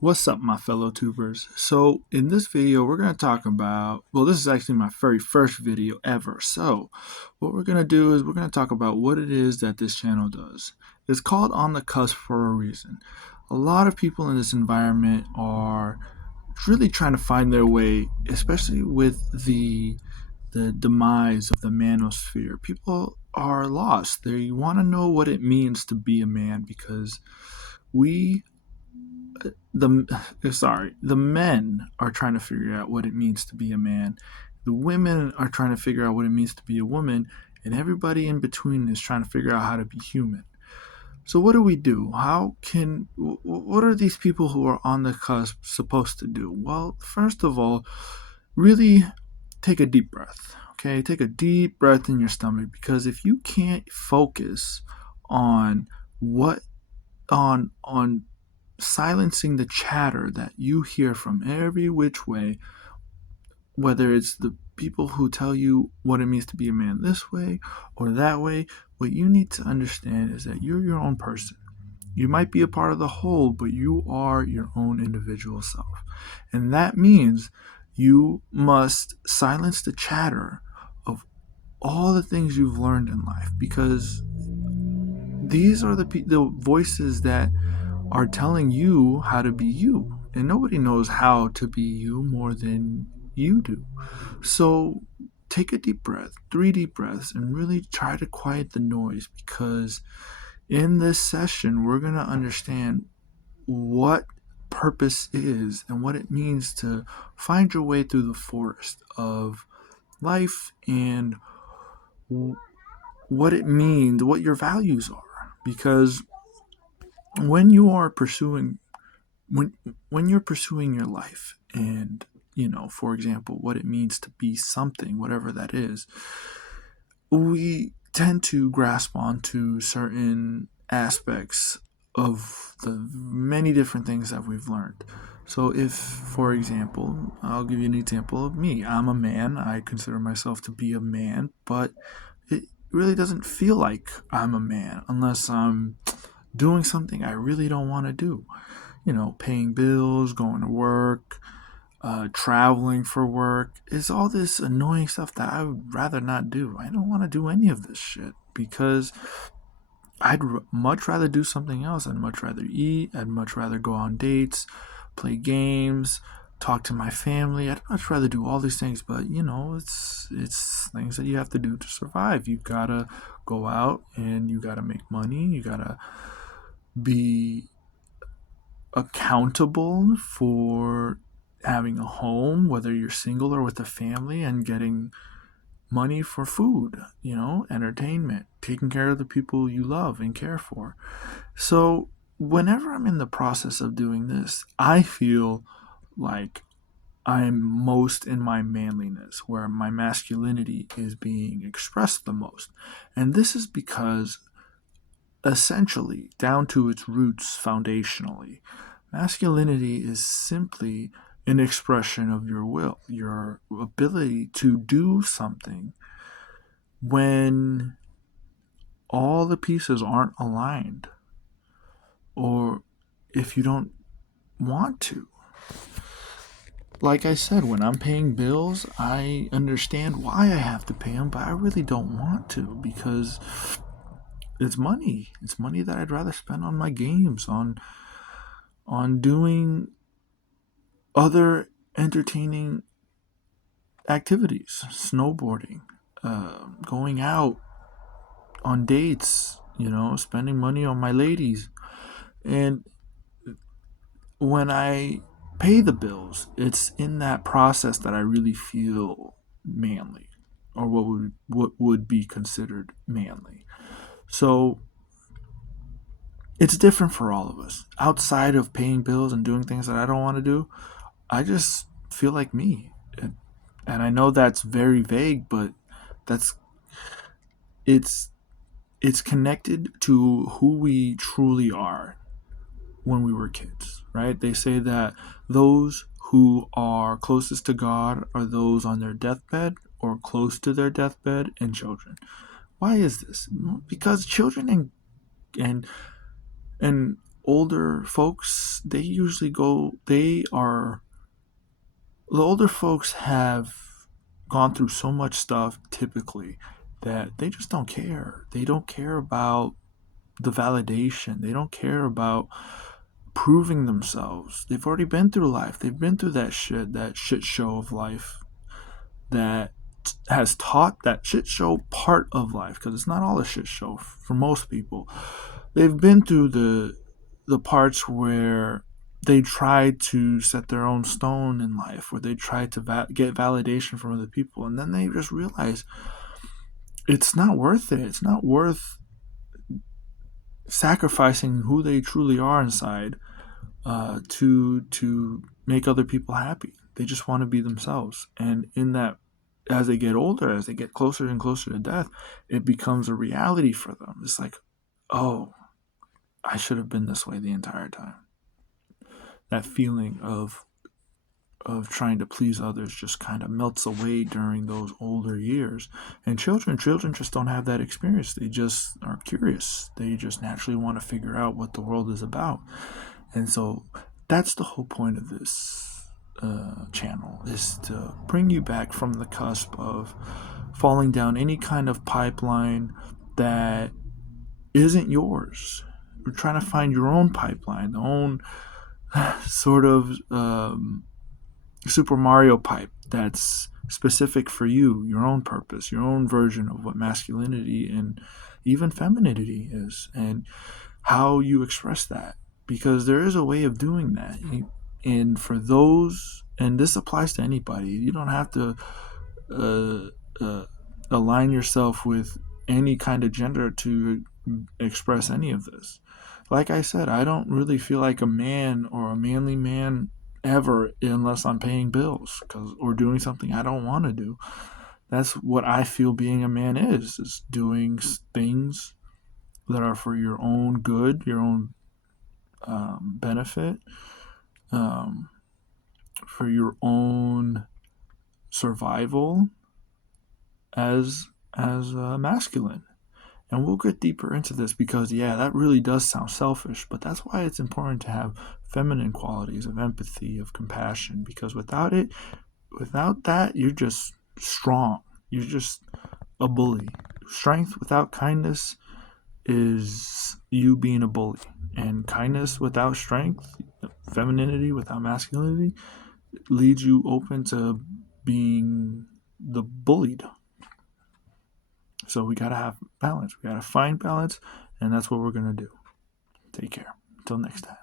What's up, my fellow tubers? So, in this video, we're going to talk about, well, this is actually my very first video ever. So, what we're going to do is we're going to talk about what it is that this channel does. It's called On the Cusp for a reason. A lot of people in this environment are really trying to find their way, especially with the demise of the manosphere. People are lost. They want to know what it means to be a man because we the men are trying to figure out what it means to be a man. The women are trying to figure out what it means to be a woman, and everybody in between is trying to figure out how to be human. So what do we do? What are these people who are on the cusp supposed to do? Well, first of all, really take a deep breath. Okay, take a deep breath in your stomach, because if you can't focus on what on silencing the chatter that you hear from every which way, whether it's the people who tell you what it means to be a man this way or that way, what you need to understand is that you're your own person. You might be a part of the whole, but you are your own individual self. And that means you must silence the chatter of all the things you've learned in life, because these are the voices that are telling you how to be you. And nobody knows how to be you more than you do. So take a deep breath, 3 deep breaths, and really try to quiet the noise, because in this session, we're going to understand what purpose is and what it means to find your way through the forest of life, and what it means, what your values are. Because when you are pursuing when when you're pursuing your life, and for example, what it means to be something, whatever that is, we tend to grasp onto certain aspects of the many different things that we've learned. So if, for example, I'll give you an example of me. I'm a man. I consider myself to be a man, but it really doesn't feel like I'm a man unless I'm doing something I really don't want to do. Paying bills, going to work, traveling for work. It's all this annoying stuff that I would rather not do. I don't want to do any of this shit, because much rather do something else. I'd much rather eat. I'd much rather go on dates, play games, talk to my family. I'd much rather do all these things, but it's things that you have to do to survive. You gotta go out and you gotta make money. You gotta be accountable for having a home, whether you're single or with a family, and getting money for food, entertainment, taking care of the people you love and care for. So, whenever I'm in the process of doing this, I feel like I'm most in my manliness, where my masculinity is being expressed the most. And this is because, essentially, down to its roots, foundationally, masculinity is simply an expression of your will, your ability to do something when all the pieces aren't aligned, or if you don't want to. Like I said, when I'm paying bills, I understand why I have to pay them, but I really don't want to, because it's money. It's money that I'd rather spend on my games, on doing other entertaining activities, snowboarding, going out on dates, spending money on my ladies. And when I pay the bills, it's in that process that I really feel manly, or what would be considered manly. So it's different for all of us. Outside of paying bills and doing things that I don't want to do, I just feel like me. And I know that's very vague, but that's it's it's connected to who we truly are when we were kids, right? They say that those who are closest to God are those on their deathbed or close to their deathbed, and children. Why is this? Because children and and older folks, the older folks have gone through so much stuff typically that they just don't care. They don't care about the validation. They don't care about proving themselves. They've already been through life. They've been through that shit show of life that has taught that shit show part of life, because it's not all a shit show for most people. They've been through the parts where they try to set their own stone in life, where they try to get validation from other people, and then they just realize it's not worth it. It's not worth sacrificing who they truly are inside to make other people happy. They just want to be themselves, and in that, as they get older, as they get closer and closer to death, it becomes a reality for them. It's like, oh, I should have been this way the entire time. That feeling of trying to please others just kind of melts away during those older years. And children just don't have that experience. They just are curious. They just naturally want to figure out what the world is about. And so that's the whole point of this channel, is to bring you back from the cusp of falling down any kind of pipeline that isn't yours. We're trying to find your own pipeline, the own sort of Super Mario pipe that's specific for you, your own purpose, your own version of what masculinity and even femininity is, and how you express that. Because there is a way of doing that. And for those, and this applies to anybody, you don't have to align yourself with any kind of gender to express any of this. Like I said, I don't really feel like a man or a manly man ever unless I'm paying bills or doing something I don't want to do. That's what I feel being a man is doing things that are for your own good, your own benefit, for your own survival as masculine. And we'll get deeper into this because, yeah, that really does sound selfish, but that's why it's important to have feminine qualities of empathy, of compassion, because without that, you're just strong. You're just a bully. Strength without kindness is you being a bully. And kindness without strength, femininity without masculinity, leads you open to being the bullied. So we gotta have balance. We gotta find balance, and that's what we're gonna do. Take care. Until next time.